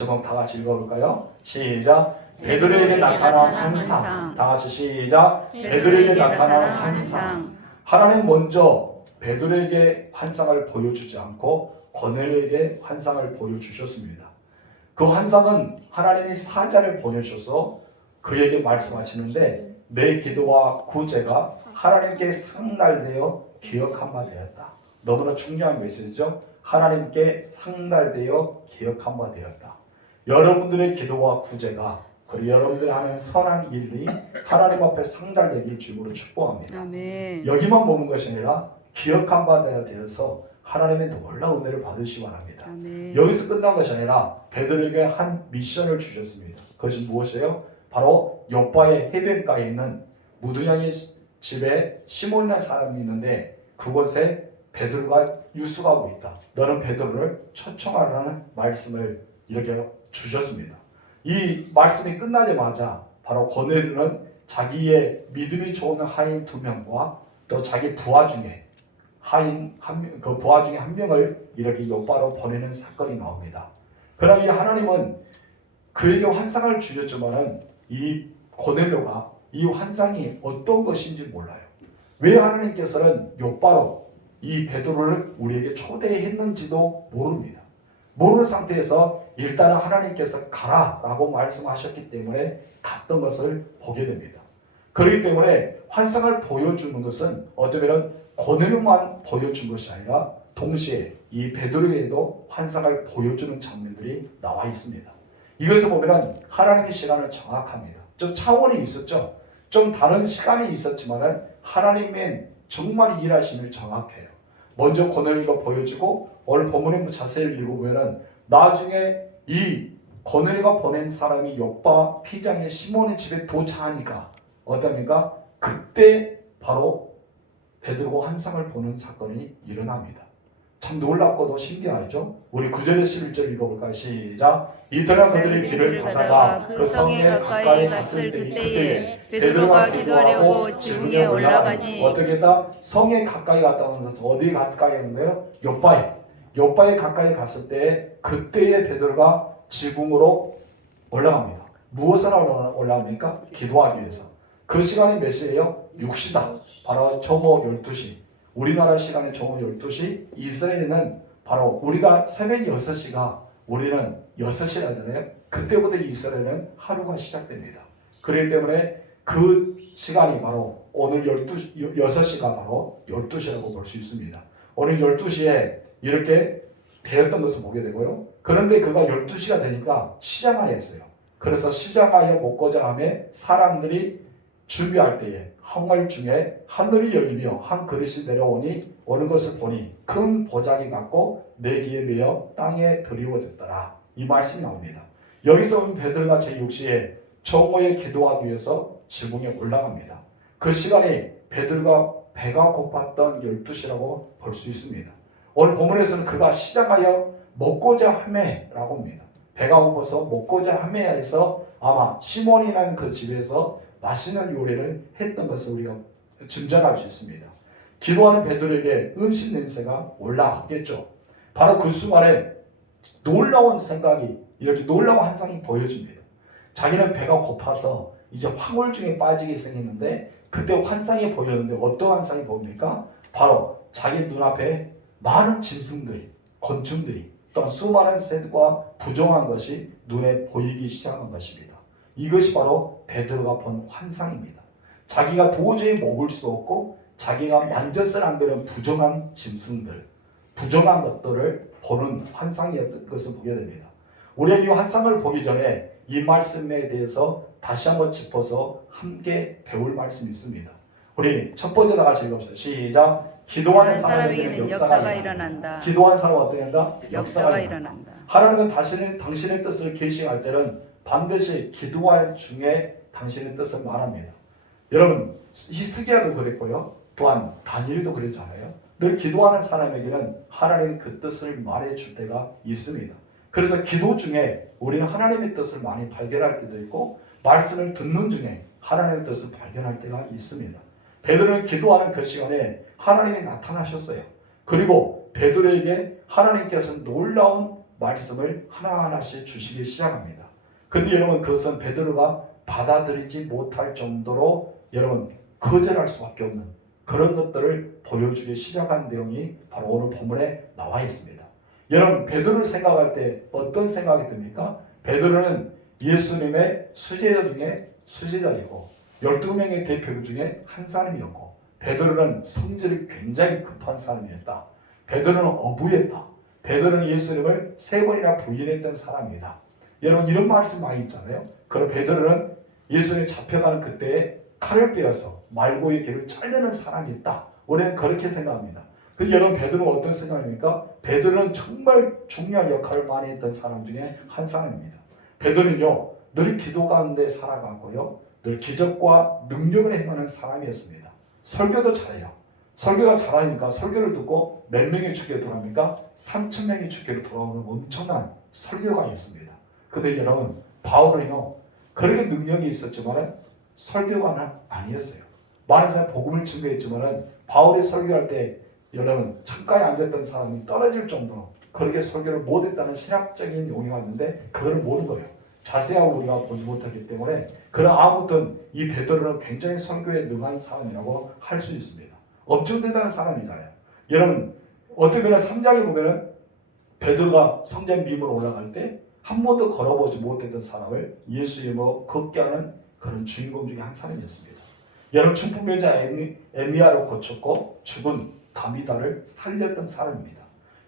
조금 다 같이 읽어볼까요? 시작. 베드로에게 나타난 환상. 다 같이 시작. 베드로에게 나타난 환상. 하나님 먼저 베드로에게 환상을 보여주지 않고 고넬료에게 환상을 보여주셨습니다. 그 환상은 하나님이 사자를 보내셔서 그에게 말씀하시는데 내 기도와 구제가 하나님께 상달되어 기억한 바 되었다. 너무나 중요한 메시지죠. 하나님께 상달되어 기억한 바 되었다. 여러분들의 기도와 구제가 그리고 여러분들이 하는 선한 일이 하나님 앞에 상달되길 주님으로 축복합니다. 아멘. 여기만 보는 것이 아니라 기억한 바 되어서 하나님의 놀라운 은혜를 받으시기 바랍니다. 아멘. 여기서 끝난 것이 아니라 베드로에게 한 미션을 주셨습니다. 그것이 무엇이에요? 바로 요바의 해변가에 있는 무두냥이 집에 시몬이라는 사람이 있는데 그곳에 베드로가 유숙하고 있다. 너는 베드로를 초청하라는 말씀을 이렇게 주셨습니다. 이 말씀이 끝나자마자 바로 고넬료는 자기의 믿음이 좋은 하인 2명과 또 자기 부하 중에 그 부하 중에 한 명을 이렇게 요바로 보내는 사건이 나옵니다. 그러나 이 하나님은 그에게 환상을 주셨지만은 이 고넬료가 이 환상이 어떤 것인지 몰라요. 왜 하나님께서는 요바로 이 베드로를 우리에게 초대했는지도 모릅니다. 모르는 상태에서 일단은 하나님께서 가라라고 말씀하셨기 때문에 갔던 것을 보게 됩니다. 그렇기 때문에 환상을 보여주는 것은 어쩌면 고넬료만 보여준 것이 아니라 동시에 이 베드로에게도 환상을 보여주는 장면들이 나와 있습니다. 이것을 보면 하나님의 시간은 정확합니다. 좀 차원이 있었죠. 좀 다른 시간이 있었지만 하나님의 정말 일하심을 정확해요. 먼저 고넬료가 보여주고 오늘 본문에 자세히 읽어보면 나중에 이 고넬료가 보낸 사람이 요바 피장의 시몬의 집에 도착하니까 어떻습니까? 그때 바로 베드로가 환상을 보는 사건이 일어납니다. 참 놀랍고도 신기하죠? 우리 9절에서 11절 읽어볼까요? 시작. 이더나 그들이 길을 가다가 그 성에 가까이 갔을 그때에 베드로가 기도하려고 지붕에 올라가니 어떻게 했다? 성에 가까이 갔다는 것은 어디에 가까이 간 거예요? 요바에 가까이 갔을 때 그때에 베드로가 지붕으로 올라갑니다. 무엇을 하러 올라갑니까? 기도하기 위해서. 그 시간이 몇 시예요? 6시다. 바로 정오 12시. 우리나라 시간에 정오 12시, 이스라엘은 바로 우리가 새벽 6시가 우리는 6시라잖아요. 그때부터 이스라엘은 하루가 시작됩니다. 그렇기 때문에 그 시간이 바로 오늘 6시가 바로 12시라고 볼 수 있습니다. 오늘 12시에 이렇게 되었던 것을 보게 되고요. 그런데 그가 12시가 되니까 시장하에 했어요. 그래서 시장하에 먹고자 하며 사람들이 준비할 때에 한월 중에 하늘이 열리며 한 그릇이 내려오니 오는 것을 보니 큰 보자기 같고 내기에 매여 땅에 드리워졌더라. 이 말씀이 나옵니다. 여기서 베드로가 제6시에 정오에 기도하기 위해서 지붕에 올라갑니다. 그 시간에 베드로가 배가 고팠던 12시라고 볼 수 있습니다. 오늘 본문에서는 그가 시작하여 먹고자 하매라고 합니다. 배가 고파서 먹고자 하매에서 아마 시몬이라는 그 집에서 맛있는 요리를 했던 것을 우리가 짐작할 수 있습니다. 기도하는 베드로에게 음식 냄새가 올라왔겠죠. 바로 그 순간에 놀라운 생각이 이렇게 놀라운 환상이 보여집니다. 자기는 배가 고파서 이제 황홀증에 빠지게 생겼는데 그때 환상이 보였는데 어떤 환상이 보입니까? 바로 자기 눈앞에 많은 짐승들이, 곤충들이 또한 수많은 새과 부정한 것이 눈에 보이기 시작한 것입니다. 이것이 바로 베드로가 본 환상입니다. 자기가 도저히 먹을 수 없고 자기가 만져서는 안 되는 부정한 짐승들, 부정한 것들을 보는 환상이었던 것을 보게 됩니다. 우리가 이 환상을 보기 전에 이 말씀에 대해서 다시 한번 짚어서 함께 배울 말씀이 있습니다. 우리 첫 번째 다 같이 읽읍시다. 시작. 기도하는 사람에게는 역사가 일어난다. 기도하는 사람은 어떻게 한다? 역사가 일어난다. 하나님은 당신의 뜻을 계시할 때는 반드시 기도할 중에 당신의 뜻을 말합니다. 여러분 히스기야도 그랬고요. 또한 다니엘도 그랬잖아요. 늘 기도하는 사람에게는 하나님 그 뜻을 말해줄 때가 있습니다. 그래서 기도 중에 우리는 하나님의 뜻을 많이 발견할 때도 있고 말씀을 듣는 중에 하나님의 뜻을 발견할 때가 있습니다. 베드로는 기도하는 그 시간에 하나님이 나타나셨어요. 그리고 베드로에게 하나님께서 놀라운 말씀을 하나하나씩 주시기 시작합니다. 근데 여러분 그것은 베드로가 받아들이지 못할 정도로 여러분 거절할 수밖에 없는 그런 것들을 보여주기 시작한 내용이 바로 오늘 본문에 나와 있습니다. 여러분 베드로를 생각할 때 어떤 생각이 듭니까? 베드로는 예수님의 수제자 중에 수제자이고 12명의 대표 중에 한 사람이었고 베드로는 성질이 굉장히 급한 사람이었다. 베드로는 어부였다. 베드로는 예수님을 3번이나 부인했던 사람이다. 여러분 이런 말씀 많이 있잖아요. 그럼 베드로는 예수님이 잡혀가는 그때에 칼을 빼어서 말고의 길을 자르는 사람이었다. 우리는 그렇게 생각합니다. 그 여러분 베드로가 어떤 생각입니까? 베드로는 정말 중요한 역할을 많이 했던 사람 중에 한 사람입니다. 베드로는요 늘 기도 가운데 살아갔고요 늘 기적과 능력을 행하는 사람이었습니다. 설교도 잘해요. 설교가 잘하니까 설교를 듣고 몇 명이 주교로 돌아옵니까? 3,000명이 주교로 돌아오는 엄청난 설교가였습니다. 근데 여러분 바울은요 그렇게 능력이 있었지만 설교가는 아니었어요. 많은 사람이 복음을 증거했지만 바울이 설교할 때 여러분 창가에 앉았던 사람이 떨어질 정도로 그렇게 설교를 못했다는 신학적인 용어가 있는데 그걸 모르는 거예요. 자세하고 우리가 보지 못하기 때문에 그런 아무튼 이 베드로는 굉장히 설교에 능한 사람이라고 할 수 있습니다. 엄청 대단한 사람이잖아요. 여러분 어떻게 보면 3장에 보면은 베드로가 성전 미문으로 올라갈 때 한 번도 걸어보지 못했던 사람을 예수님으로 걷게 하는 그런 주인공 중에 한 사람이었습니다. 여러분 중풍병자 에미야를 고쳤고 죽은 다미다를 살렸던 사람입니다.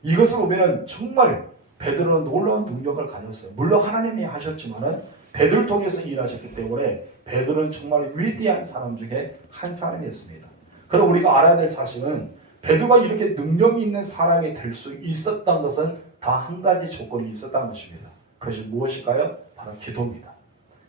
이것을 보면 정말 베드로는 놀라운 능력을 가졌어요. 물론 하나님이 하셨지만 베드로를 통해서 일하셨기 때문에 베드로는 정말 위대한 사람 중에 한 사람이었습니다. 그럼 우리가 알아야 될 사실은 베드로가 이렇게 능력이 있는 사람이 될 수 있었던 것은 다 한 가지 조건이 있었다는 것입니다. 그것이 무엇일까요? 바로 기도입니다.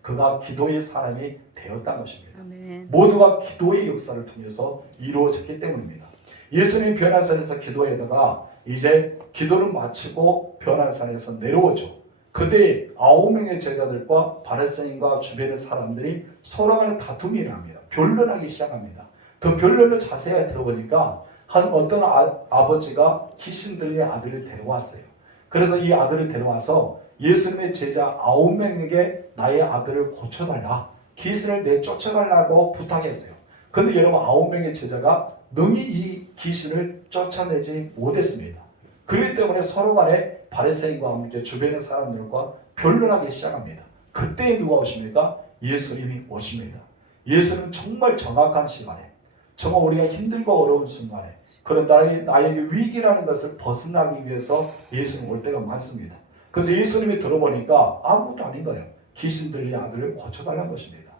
그가 기도의 사람이 되었다는 것입니다. 아멘. 모두가 기도의 역사를 통해서 이루어졌기 때문입니다. 예수님이 변화산에서 기도하다가 이제 기도를 마치고 변화산에서 내려오죠. 그때 9명의 제자들과 바리새인과 주변의 사람들이 서로 간에 다툼이 일어납니다. 변론하기 시작합니다. 그 변론을 자세히 들어보니까 어떤 아버지가 귀신 들린 아들을 데려왔어요. 그래서 이 아들을 데려와서 예수님의 제자 9명에게 나의 아들을 고쳐달라, 귀신을 내쫓아달라고 부탁했어요. 그런데 여러분 9명의 제자가 능히 이 귀신을 쫓아내지 못했습니다. 그렇기 때문에 서로 간에 바리새인과 함께 주변의 사람들과 변론하기 시작합니다. 그때 누가 오십니까? 예수님이 오십니다. 예수는 정말 정확한 시간에, 정말 우리가 힘들고 어려운 순간에, 그런 나에게 위기라는 것을 벗어나기 위해서 예수님 올 때가 많습니다. 그래서 예수님이 들어보니까 아무것도 아닌 거예요. 귀신 들린 아들을 고쳐달라는 것입니다.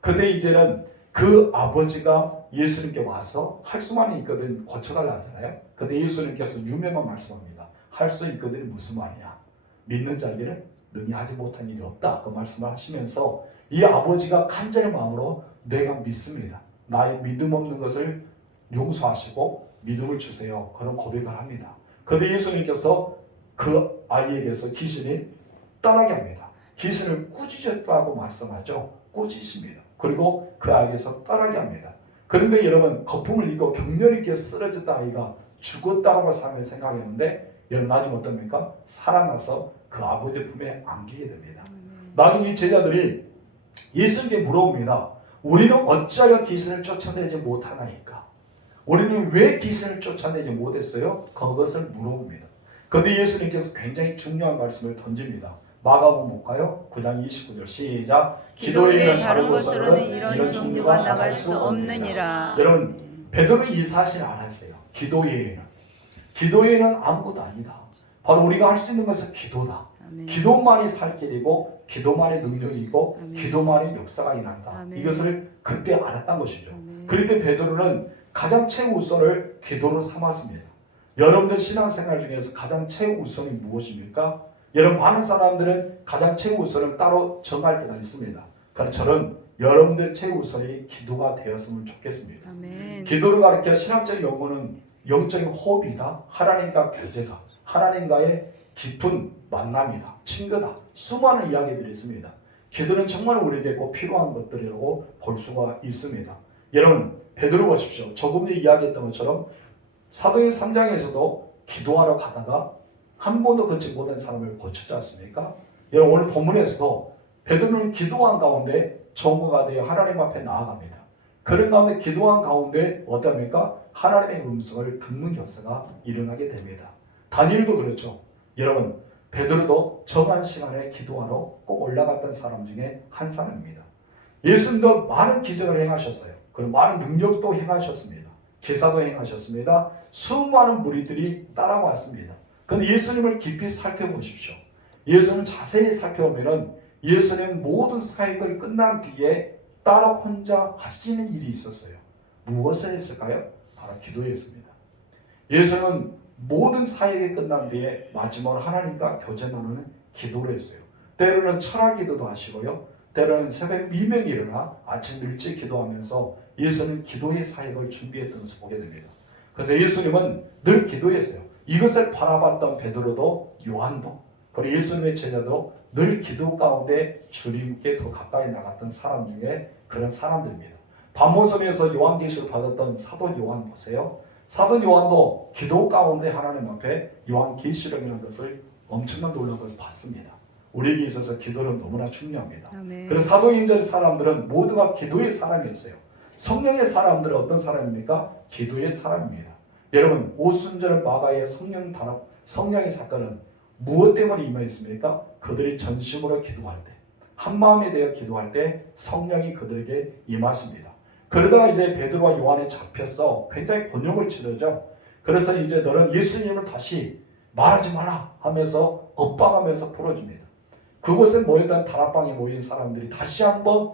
근데 이제는 그 아버지가 예수님께 와서 할 수만 있거든 고쳐달라 하잖아요. 근데 예수님께서 유명한 말씀합니다. 할 수 있거든 무슨 말이냐? 믿는 자에게는 능히 하지 못한 일이 없다. 그 말씀을 하시면서 이 아버지가 간절한 마음으로 내가 믿습니다. 나의 믿음 없는 것을 용서하시고 믿음을 주세요. 그런 고백을 합니다. 그런데 예수님께서 그 아이에게서 귀신이 떠나게 합니다. 귀신을 꾸짖었다고 말씀하죠. 꾸짖습니다. 그리고 그 아이에게서 떠나게 합니다. 그런데 여러분 거품을 입고 격렬히 있게 쓰러졌던 아이가 죽었다고 사람이 생각했는데 여러분 나중에 어떻습니까? 살아나서 그 아버지 품에 안기게 됩니다. 나중에 이 제자들이 예수님께 물어봅니다. 우리는 어찌하여 귀신을 쫓아내지 못하나이까? 우리는 왜 귀신을 쫓아내지 못했어요? 그것을 물어봅니다. 그런데 예수님께서 굉장히 중요한 말씀을 던집니다. 마가복음 볼까요? 9장 29절 시작. 기도에 다른 것으로는 이런 종류가 나갈 수 없느니라. 여러분 베드로는 이 사실을 알았어요. 기도에는 아무것도 아니다. 바로 우리가 할 수 있는 것은 기도다. 아멘. 기도만이 살 길이고 기도만의 능력이고 아멘. 기도만의 역사가 일어난다. 아멘. 이것을 그때 알았던 것이죠. 그런데 베드로는 가장 최우선을 기도로 삼았습니다. 여러분들 신앙생활 중에서 가장 최우선이 무엇입니까? 여러분 많은 사람들은 가장 최우선을 따로 정할 때가 있습니다. 그러나 저는 여러분들 최우선이 기도가 되었으면 좋겠습니다. 아멘. 기도를 가리켜 신학적 용어는 영적인 호흡이다, 하나님과 교제다, 하나님과의 깊은 만남이다, 친교다, 수많은 이야기들이 있습니다. 기도는 정말 우리에게 꼭 필요한 것들이라고 볼 수가 있습니다. 여러분 베드로 보십시오. 조금 전에 이야기했던 것처럼 사도행 3장에서도 기도하러 가다가 한 번도 그치 못한 사람을 고쳤지 않습니까? 여러분 오늘 본문에서도 베드로는 기도한 가운데 정오가 되어 하나님 앞에 나아갑니다. 그런 가운데 기도한 가운데 어떻습니까? 하나님의 음성을 듣는 역사가 일어나게 됩니다. 다니엘도 그렇죠. 여러분 베드로도 정한 시간에 기도하러 꼭 올라갔던 사람 중에 한 사람입니다. 예수님도 많은 기적을 행하셨어요. 그리고 많은 능력도 행하셨습니다. 기사도 행하셨습니다. 수많은 무리들이 따라왔습니다. 그런데 예수님을 깊이 살펴보십시오. 예수님을 자세히 살펴보면 예수님 모든 사역을 끝난 뒤에 따로 혼자 하시는 일이 있었어요. 무엇을 했을까요? 바로 기도했습니다. 예수는 모든 사역이 끝난 뒤에 마지막으로 하나님과 교제 나누는 기도를 했어요. 때로는 철학 기도도 하시고요. 때로는 새벽 미명에 일어나 아침 일찍 기도하면서 예수는 기도의 사역을 준비했던 것을 보게 됩니다. 그래서 예수님은 늘 기도했어요. 이것을 바라봤던 베드로도 요한도 그리고 예수님의 제자도 늘 기도 가운데 주님께 더 가까이 나갔던 사람 중에 그런 사람들입니다. 밤모섬에서 요한계시를 받았던 사도 요한 보세요. 사도 요한도 기도 가운데 하나님 앞에 요한계시록이라는 것을 엄청난 놀라운 것을 봤습니다. 우리에게 있어서 기도는 너무나 중요합니다. 아멘. 그래서 사도행전 사람들은 모두가 기도의 사람이었어요. 성령의 사람들은 어떤 사람입니까? 기도의 사람입니다. 여러분 오순절 마가의 성령의 사건은 무엇 때문에 임하였습니까? 그들이 전심으로 기도할 때, 한마음에 대해 기도할 때 성령이 그들에게 임하십니다. 그러다가 이제 베드로와 요한이 잡혀서 굉장히 곤욕을 치르죠. 그래서 이제 너는 예수님을 다시 말하지 마라 하면서 엇박하면서 풀어줍니다. 그곳에 모였던 다락방에 모인 사람들이 다시 한번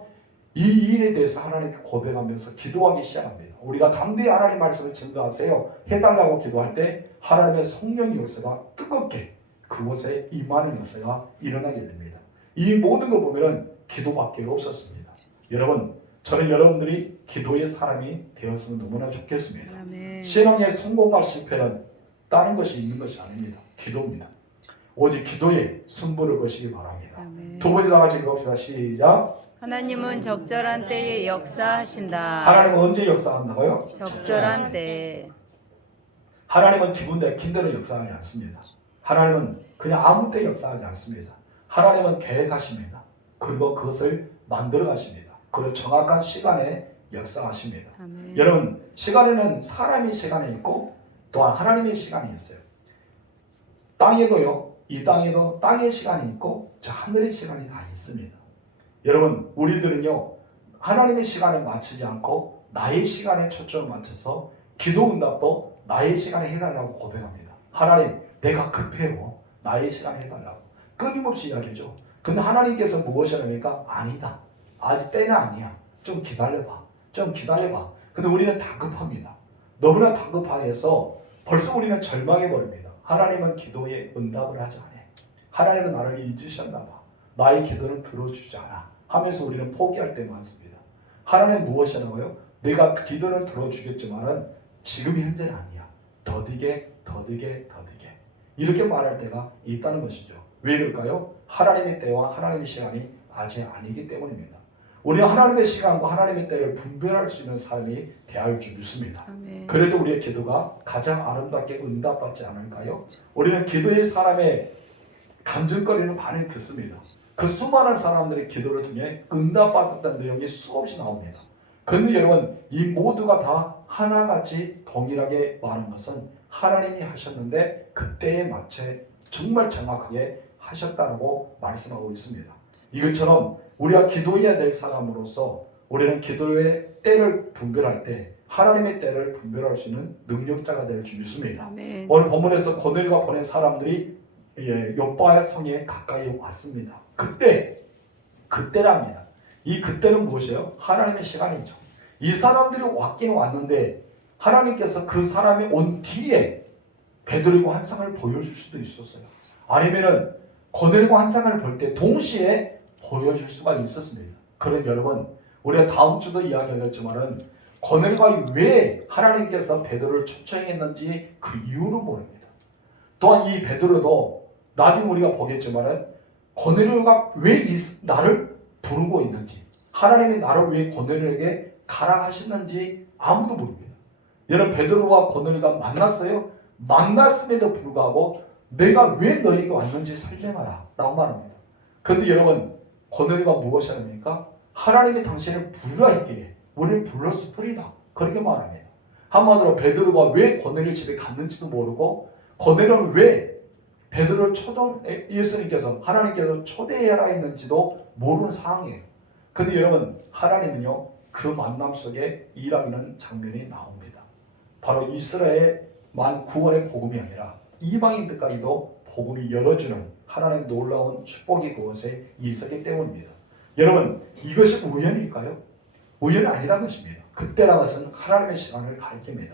이 일에 대해서 하나님께 고백하면서 기도하기 시작합니다. 우리가 담대히 하나님 말씀을 증거하세요 해달라고 기도할 때 하나님의 성령의 역사가 뜨겁게 그곳에 임하는 역사가 일어나게 됩니다. 이 모든 거 보면은 기도밖에 없었습니다. 여러분 저는 여러분들이 기도의 사람이 되었으면 너무나 좋겠습니다. 아멘. 신앙의 성공과 실패는 다른 것이 있는 것이 아닙니다. 기도입니다. 오직 기도에 승부를 거시기 바랍니다. 아멘. 두 번째 다 같이 읽어봅시다. 시작. 하나님은 적절한 때에 역사하신다. 하나님은 언제 역사한다고요? 적절한 때. 하나님은 기분 내킨 대로 역사하지 않습니다. 하나님은 그냥 아무 때 역사하지 않습니다. 하나님은 계획하십니다. 그리고 그것을 만들어 가십니다. 그리고 정확한 시간에 역사하십니다. 아멘. 여러분 시간에는 사람의 시간이 있고 또한 하나님의 시간이 있어요. 땅에도요. 이 땅에도 땅의 시간이 있고 저 하늘의 시간이 다 있습니다. 여러분 우리들은요. 하나님의 시간에 맞추지 않고 나의 시간에 초점을 맞춰서 기도 응답도 나의 시간에 해달라고 고백합니다. 하나님 내가 급해요. 나의 시간에 해달라고 끊임없이 이야기하죠. 근데 하나님께서 무엇이랍니까? 아니다. 아직 때는 아니야. 좀 기다려봐. 좀 기다려봐. 근데 우리는 다급합니다. 너무나 다급해서 벌써 우리는 절망해버립니다. 하나님은 기도에 응답을 하지 않아. 하나님은 나를 잊으셨나 봐. 나의 기도는 들어주지 않아. 하면서 우리는 포기할 때 많습니다. 하나님 무엇이라고요? 내가 기도는 들어주겠지만은 지금 현재는 아니야. 더디게 이렇게 말할 때가 있다는 것이죠. 왜 그럴까요? 하나님의 때와 하나님의 시간이 아직 아니기 때문입니다. 우리가 하나님의 시간과 하나님의 때를 분별할 수 있는 삶이 되어야 줄 믿습니다. 아멘. 그래도 우리의 기도가 가장 아름답게 응답받지 않을까요? 우리는 기도의 사람의 감정거리는 많이 듣습니다. 그 수많은 사람들의 기도를 통해 응답받았다는 내용이 수없이 나옵니다. 그런데 여러분 이 모두가 다 하나같이 동일하게 말하는 것은 하나님이 하셨는데 그때에 맞춰 정말 정확하게 하셨다고 말씀하고 있습니다. 이것처럼 우리가 기도해야 될 사람으로서 우리는 기도의 때를 분별할 때 하나님의 때를 분별할 수 있는 능력자가 될 줄 믿습니다. 아멘. 오늘 본문에서 고넬과 보낸 사람들이 욥바의 성에 가까이 왔습니다. 그때랍니다. 이 그때는 무엇이에요? 하나님의 시간이죠. 이 사람들이 왔긴 왔는데 하나님께서 그 사람이 온 뒤에 베드로와 환상을 보여줄 수도 있었어요. 아니면은 고넬과 환상을 볼 때 동시에 보여줄 수가 있었습니다. 그런 여러분, 우리가 다음 주도 이야기하겠지만은 고넬과 왜 하나님께서 베드로를 초청했는지 그 이유를 모릅니다. 또한 이 베드로도 나중에 우리가 보겠지만은 고넬료가 왜 나를 부르고 있는지, 하나님이 나를 왜 고넬료에게 가라 하셨는지 아무도 모릅니다. 여러분 베드로와 고넬료가 만났어요? 만났음에도 불구하고 내가 왜 너희에게 왔는지 설명하라 라고 말합니다. 그런데 여러분, 고넬료가 무엇이 합니까? 하나님이 당신을 부르라 했기에 우리를 불렀을 뿐이다, 그렇게 말합니다. 한마디로 베드로가 왜 고넬료 집에 갔는지도 모르고, 고넬료는 왜 베드로를 예수님께서, 하나님께서 초대해라 했는지도 모르는 상황이에요. 근데 여러분, 하나님은요, 그 만남 속에 일하는 장면이 나옵니다. 바로 이스라엘만 구원의 복음이 아니라 이방인들까지도 복음이 열어주는 하나님의 놀라운 축복이 그것에 있었기 때문입니다. 여러분, 이것이 우연일까요? 우연이 아니라는 것입니다. 그때라는 것은 하나님의 시간을 가리킵니다.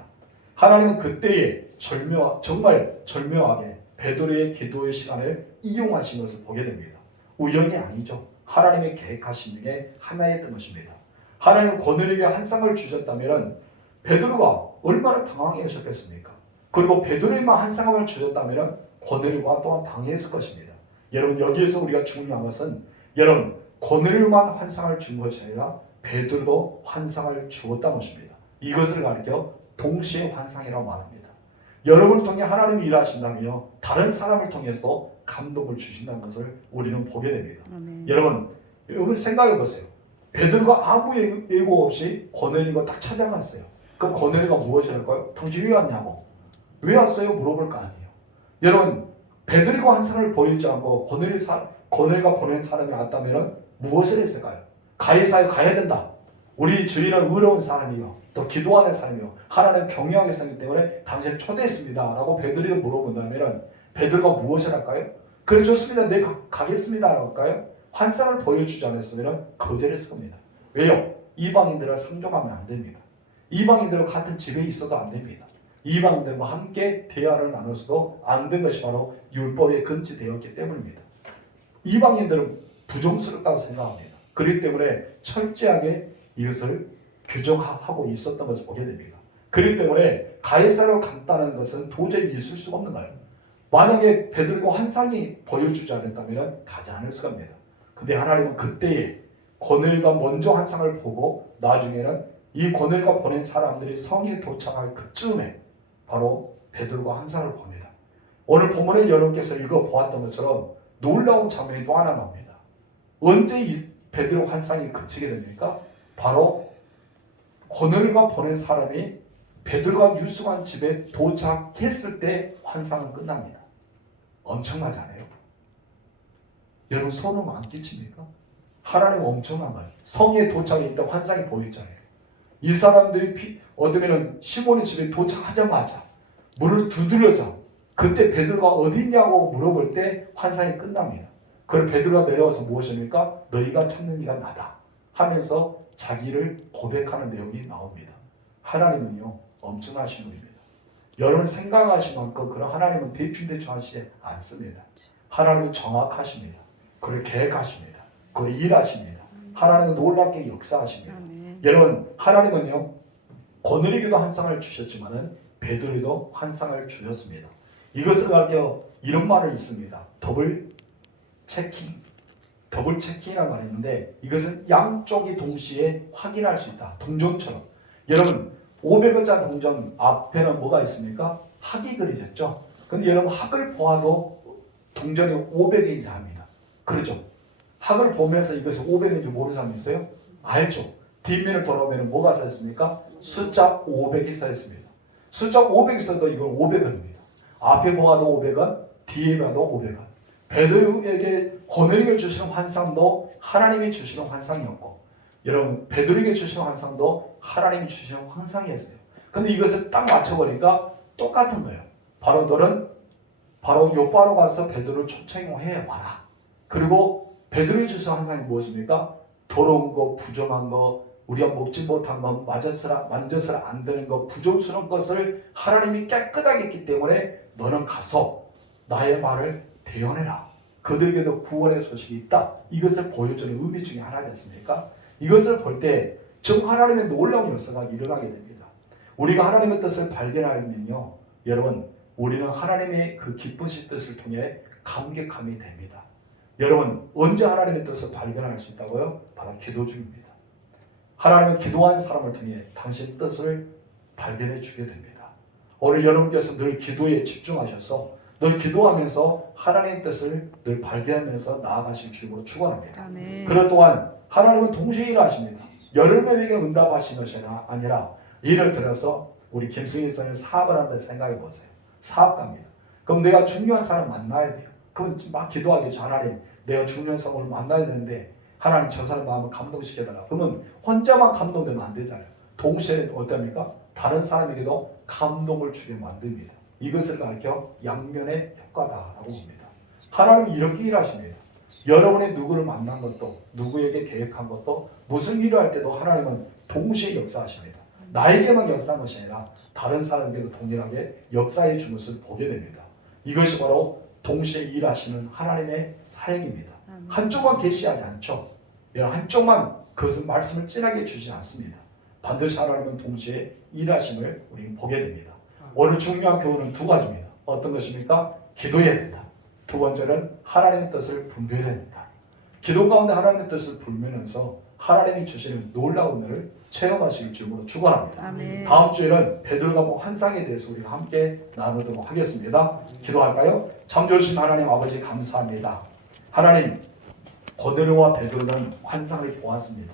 하나님은 그때에 정말 절묘하게 베드로의 기도의 시간을 이용하신 것을 보게 됩니다. 우연이 아니죠. 하나님의 계획하신 중에 하나였던 것입니다. 하나님은 고넬료에게 한 쌍을 주셨다면 베드로가 얼마나 당황했었겠습니까? 그리고 베드로에만 한 쌍을 주셨다면 고넬료가 또한 당했을 것입니다. 여러분, 여기에서 우리가 중요한 것은, 여러분, 고넬료만 환상을 준 것이 아니라 베드로도 환상을 주었다는 것입니다. 이것을 가리켜 동시에 환상이라고 말합니다. 여러분을 통해 하나님이 일하신다며 다른 사람을 통해서도 감동을 주신다는 것을 우리는 보게 됩니다. 여러분 생각해 보세요. 베드로가 아무 예고 없이 고넬료가 딱 찾아갔어요. 그럼 고넬료가 무엇을 할까요? 당신 왜 왔냐고, 왜 왔어요? 물어볼 거 아니에요. 여러분, 베드로가 환상을 보이지 않고 고넬료가 보낸 사람이 왔다면 무엇을 했을까요? 가이사에 가야 된다. 우리 주인은 의로운 사람이요, 또 기도하는 사람이요, 하나님 경외하게 생겼기 때문에 당신을 초대했습니다 라고 베드로가 물어본다면 베드로가 무엇을 할까요? 그래, 좋습니다, 네 가겠습니다 라고 할까요? 환상을 보여주지 않았으면 거절했을 겁니다. 왜요? 이방인들을 상종하면 안 됩니다. 이방인들과 같은 집에 있어도 안 됩니다. 이방인들과 함께 대화를 나눠서도 안 된 것이 바로 율법에 금지되었기 때문입니다. 이방인들은 부정스럽다고 생각합니다. 그렇기 때문에 철저하게 이것을 규정하고 있었던 것을 보게 됩니다. 그렇기 때문에 가이사로 간다는 것은 도저히 있을 수가 없는 거예요. 만약에 베드로가 환상이 보여주지 않았다면 가지 않을 겁니다. 근데 하나님은 그때에 고넬료가 먼저 환상을 보고 나중에는 이 고넬료가 보낸 사람들이 성에 도착할 그쯤에 바로 베드로가 환상을 봅니다. 오늘 본문에 여러분께서 읽어보았던 것처럼 놀라운 장면이 또 하나 나옵니다. 언제 이 베드로 환상이 그치게 됩니까? 바로 고넬료가 보낸 사람이 베드로가 유숙한 집에 도착했을 때 환상은 끝납니다. 엄청나지 않아요? 여러분, 소름 안 끼칩니까? 하나님 엄청난 거예요. 성에 도착해 있다 환상이 보였잖아요. 이 사람들이 어쩌면 시몬의 집에 도착하자마자 문을 두드려자 그때 베드로가 어디 있냐고 물어볼 때 환상이 끝납니다. 그리고 베드로가 내려와서 무엇입니까? 너희가 찾는 이가 나다 하면서 자기를 고백하는 내용이 나옵니다. 하나님은요, 엄청나신 분입니다. 여러분 생각하신 만큼 그런 하나님은 대충 하시지 않습니다. 하나님은 정확하십니다. 그리고 계획하십니다. 그리고 일하십니다. 하나님은 놀랍게 역사하십니다. 여러분, 하나님은요, 고넬료에게도 환상을 주셨지만은 베드로에게도 환상을 주셨습니다. 이것을 가리켜 이런 말을 있습니다. 더블 체킹이라는 말이 있는데, 이것은 양쪽이 동시에 확인할 수 있다. 동전처럼. 여러분, 500원짜리 동전 앞에는 뭐가 있습니까? 학이 그려졌죠. 근데 여러분, 학을 보아도 동전이 500원인지 압니다. 그렇죠? 학을 보면서 이것이 500원인지 모르는 사람이 있어요? 알죠? 뒷면을 돌아보면 뭐가 써있습니까? 숫자 500이 써있습니다. 숫자 500이 써도 이건 500원입니다. 앞에 보아도 500원, 뒤에 봐도 500원. 베드로에게 고넬료에게 주시는 환상도 하나님이 주시는 환상이었고, 여러분, 베드로에게 주시는 환상도 하나님이 주시는 환상이었어요. 근데 이것을 딱 맞춰보니까 똑같은 거예요. 바로 너는 바로 요바로 가서 베드로를 초청해 와라. 그리고 베드로에게 주시는 환상이 무엇입니까? 더러운 거, 부정한 거, 우리가 먹지 못한 것, 만져서라 안 되는 것, 부정스러운 것을 하나님이 깨끗하게 했기 때문에 너는 가서 나의 말을 대언해라. 그들에게도 구원의 소식이 있다. 이것을 보여주는 의미 중에 하나지 않습니까? 이것을 볼 때 정 하나님의 놀라운 역사가 일어나게 됩니다. 우리가 하나님의 뜻을 발견하면요, 여러분, 우리는 하나님의 그 기쁘신 뜻을 통해 감격함이 됩니다. 여러분, 언제 하나님의 뜻을 발견할 수 있다고요? 바로 기도 중입니다. 하나님은 기도한 사람을 통해 당신 뜻을 발견해 주게 됩니다. 오늘 여러분께서 늘 기도에 집중하셔서 늘 기도하면서 하나님의 뜻을 늘 발견하면서 나아가실 주님으로 축원합니다. 아멘. 그것 또한 하나님은 동시에 일하십니다. 여러분에게 응답하신 것이 아니라 예를 들어서 우리 김승희 선생님 사업을 한다 생각해 보세요. 사업가입니다. 그럼 내가 중요한 사람 만나야 돼요. 그럼 막 기도하겠죠. 하나님, 내가 중요한 사람을 만나야 되는데 하나님 저 사람 마음을 감동시켜달라. 그러면 혼자만 감동되면 안 되잖아요. 동시에 어떻습니까? 다른 사람에게도 감동을 주게 만듭니다. 이것을 가르쳐 양면의 효과다라고 봅니다. 하나님은 이렇게 일하십니다. 여러분의 누구를 만난 것도 누구에게 계획한 것도 무슨 일을 할 때도 하나님은 동시에 역사하십니다. 나에게만 역사한 것이 아니라 다른 사람에게도 동일하게 역사해 준 것을 보게 됩니다. 이것이 바로 동시에 일하시는 하나님의 사역입니다. 한쪽만 계시하지 않죠. 한쪽만 그것은 말씀을 진하게 주지 않습니다. 반드시 하나님은 동시에 일하심을 우리는 보게 됩니다. 오늘 중요한 교훈은 두 가지입니다. 어떤 것입니까? 기도해야 된다. 두 번째는 하나님의 뜻을 분별해야 된다. 기도 가운데 하나님의 뜻을 분별하면서 하나님이 주시는 놀라운 은혜를 체험하실 줄로 축원합니다. 아멘. 다음 주에는 베드로가 본 환상에 대해서 우리가 함께 나누도록 하겠습니다. 기도할까요? 참 좋으신 하나님 아버지 감사합니다. 하나님, 고넬료와 베드로는 환상을 보았습니다.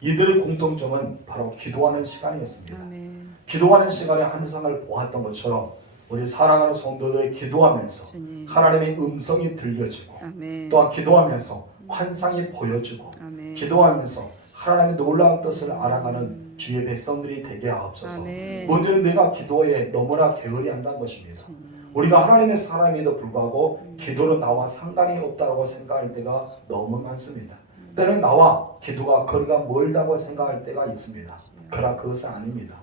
이들의 공통점은 바로 기도하는 시간이었습니다. 아멘. 기도하는 시간에 환상을 보았던 것처럼 우리 사랑하는 성도들이 기도하면서 주님. 하나님의 음성이 들려지고 아멘. 또한 기도하면서 환상이 보여지고 아멘. 기도하면서 하나님의 놀라운 뜻을 알아가는 주의 백성들이 되게 하옵소서. 아멘. 오늘은 내가 기도에 너무나 게을리 한다는 것입니다. 우리가 하나님의 사람에도 불구하고 기도는 나와 상관이 없다고 생각할 때가 너무 많습니다. 때는 나와 기도가 거리가 멀다고 생각할 때가 있습니다. 그러나 그것은 아닙니다.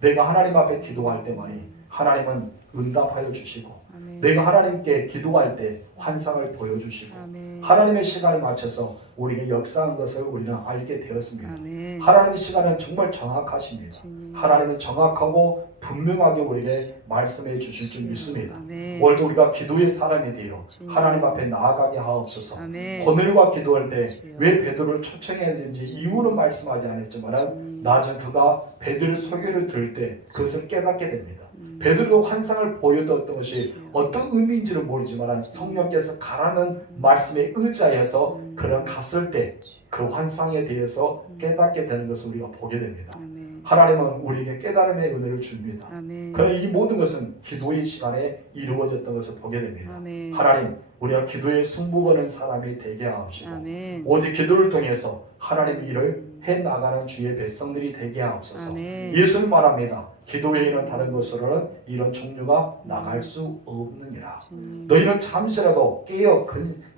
내가 하나님 앞에 기도할 때만이 하나님은 응답하여 주시고 아멘. 내가 하나님께 기도할 때 환상을 보여주시고 아멘. 하나님의 시간에 맞춰서 우리에게 역사한 것을 우리는 알게 되었습니다. 아멘. 하나님의 시간은 정말 정확하십니다. 주님. 하나님은 정확하고 분명하게 우리에게 말씀해 주실 줄 믿습니다. 아멘. 오늘도 우리가 기도의 사람이 되어 주님. 하나님 앞에 나아가게 하옵소서. 아멘. 고넬료가 기도할 때 주여. 왜 베드로를 초청했는지 이유는 말씀하지 않았지만 나중 그가 베드로의 소개를 들을 때 그것을 깨닫게 됩니다. 베드로가 환상을 보여줬던 것이 어떤 의미인지를 모르지만 성령께서 가라는 말씀에 의지하여서 그런 갔을 때 그 환상에 대해서 깨닫게 되는 것을 우리가 보게 됩니다. 아멘. 하나님은 우리에게 깨달음의 은혜를 줍니다. 아멘. 그러나 이 모든 것은 기도의 시간에 이루어졌던 것을 보게 됩니다. 아멘. 하나님, 우리가 기도에 승부거는 사람이 되게 하옵시고 아멘. 오직 기도를 통해서 하나님 일을 해나가는 주의 백성들이 되게 하옵소서. 아멘. 예수는 말합니다. 기도 외에는 다른 것으로는 이런 종류가 나갈 수 없느니라. 주님. 너희는 잠시라도 깨어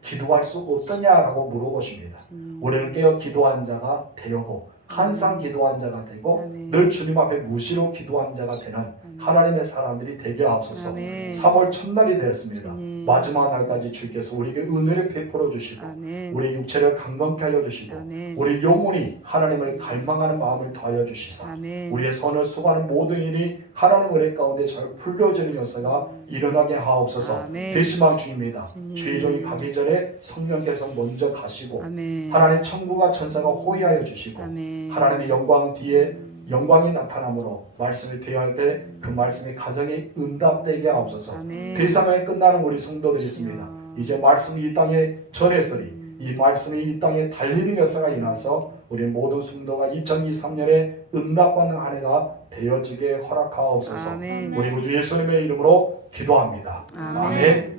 기도할 수 없더냐라고 물어보십니다. 우리는 깨어 기도한 자가 되고 항상 기도한 자가 되고 아멘. 늘 주님 앞에 무시로 기도한 자가 되는 하나님의 사람들이 되게 하옵소서. 아멘. 3월 첫날이 되었습니다. 주님. 마지막 날까지 주께서 우리에게 은혜를 베풀어 주시고 아멘. 우리 육체를 강건케 하여 주시고 아멘. 우리 영혼이 하나님을 갈망하는 마음을 더하여 주시사 아멘. 우리의 손을 수고하는 모든 일이 하나님 은혜 가운데 잘 풀려지는 역사가 일어나게 하옵소서. 아멘. 대시방 주입니다. 주님. 주의 종이 가기 전에 성령께서 먼저 가시고 아멘. 하나님 천국과 천사가 호위하여 주시고 아멘. 하나님의 영광 뒤에 영광이 나타남으로 말씀을 대할 때 그 말씀이 가정에 응답되게 하옵소서. 아멘. 대상에 끝나는 우리 성도들이 있습니다. 이제 말씀이 이 땅에 전해서리 이 말씀이 이 땅에 달리는 역사가 일어나서 우리 모든 성도가 2023년에 응답받는 한 해가 되어지게 허락하옵소서. 아멘. 우리 구주 예수님의 이름으로 기도합니다. 아멘. 아멘.